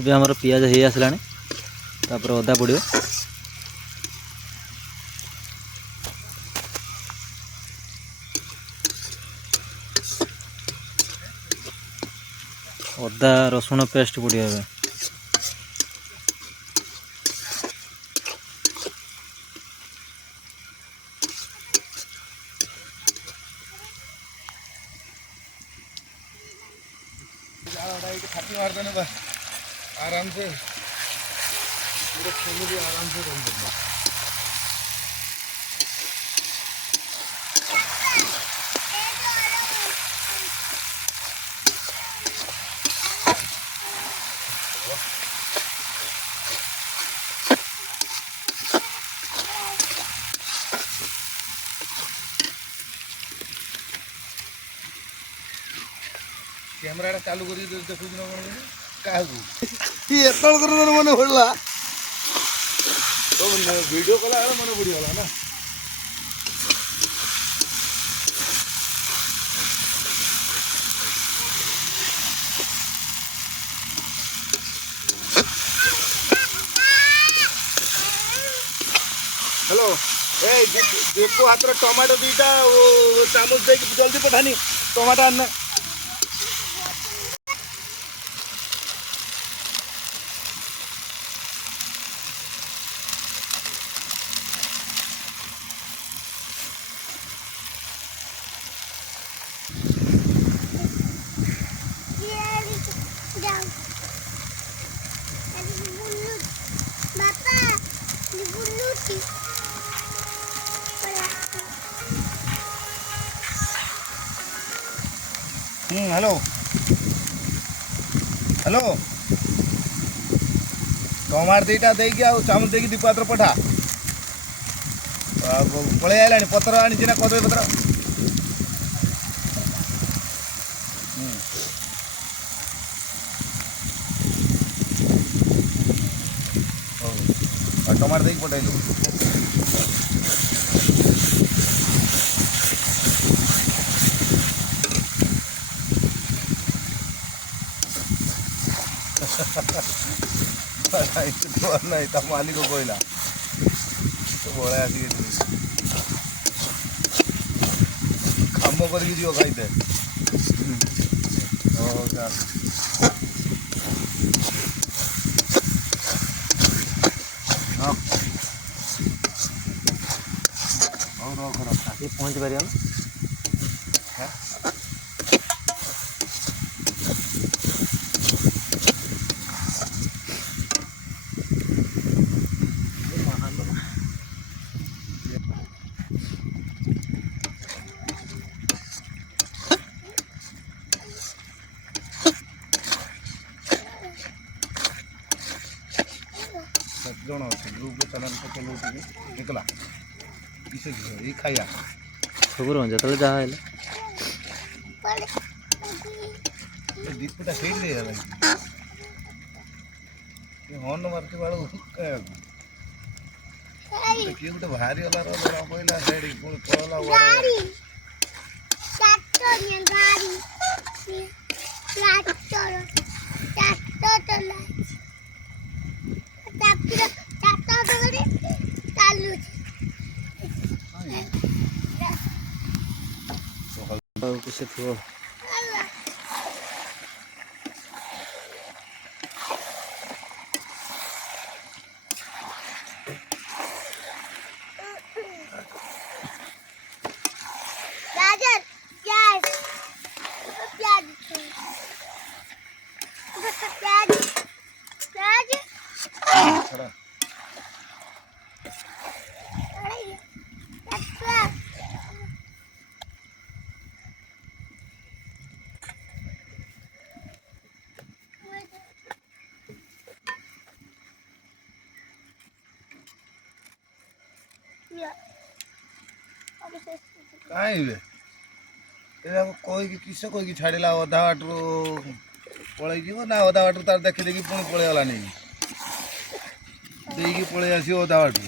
ଏବେ ଆମର ପିଆଜ ହେଇ ଆସିଲାଣି ତାପରେ ଅଦା ପଡ଼ିବ। ଅଦା ରସୁଣ ପେଷ୍ଟ ପଡ଼ିବ ଏବେ। आराम से पूरा फैमिली आराम से रह सकता। कैमरा चालू कर देखु क्या मन पड़ा तो वीडियो कला मन पड़गला ना। हेलो ए देखो हाथ टमाटो दुईटा चामच दे जल्दी पठानी टमाटो आना। हेलो हेलो टमाटर दीटा देकी आ चामच देकी दीपात्र पठा पलि आला पत्र आनी ना कदली पत्र टमाटर देकी पठाइलु। नहीं तो मालिक को कहला तो बड़े आसिक काम करके जीव खाईते पहुँच पार जन ग्रुप चैनल चलो निकला किसे ये खाया सब जो जहाँ दीपटा हेट दे हन मारती बाड़ू किए गोटे बाहरी गला जना पड़ा से किसी थी कहीं कोई किस कोई छाड़ा अधा बाटू पलैज ना अधा बाटू तार देखी देखी पुणी पलैगला नहीं देकी पलि आस अधा बाटू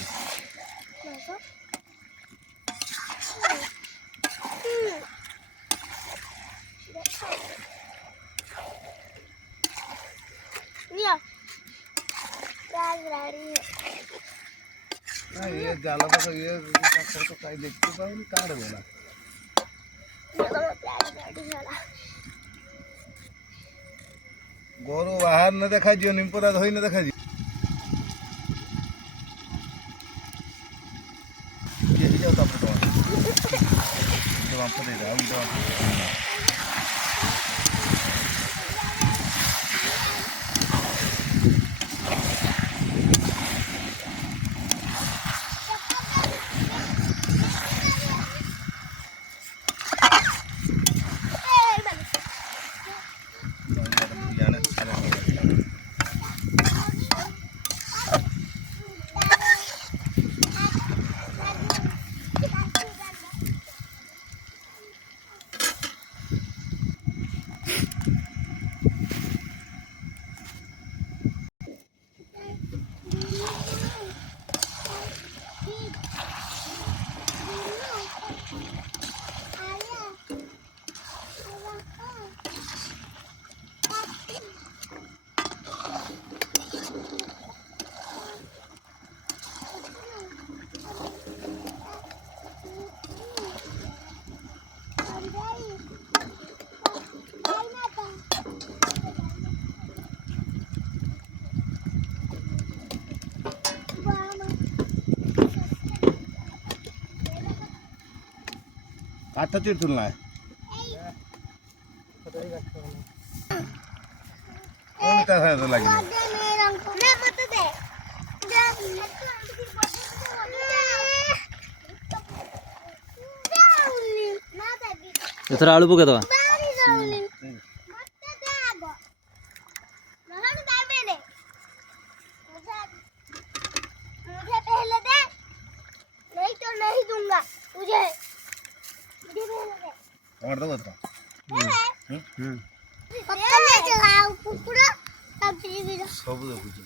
ना ये जाला तो ये काकर तो काय देखते पाऊनी काढ बोला गोरू बाहर न देखा जियो निंपदा धोई न देखा जियो ये ही जाता पड़ता तो हम पड़े रहा हम तो काठ चिरतुलना है कौन का है तो लगी ଏଥର ଆଳୁ ପକେଇଦବା टमाटर दो तो सब देखुची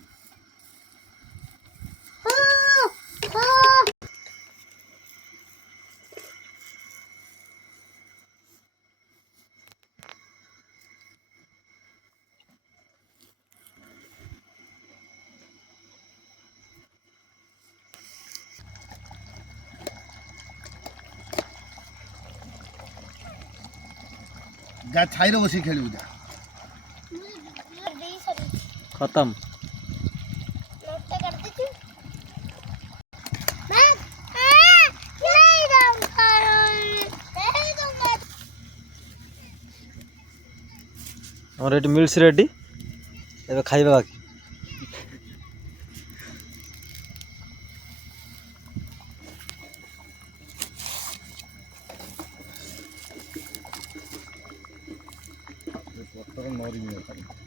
जा छाईरे बसी खेलू जा खत्म ଆମର ଏଠି ମିଲ୍ସ ରେଡି ଏବେ ଖାଇବା ବାକି ପତ୍ର ନରି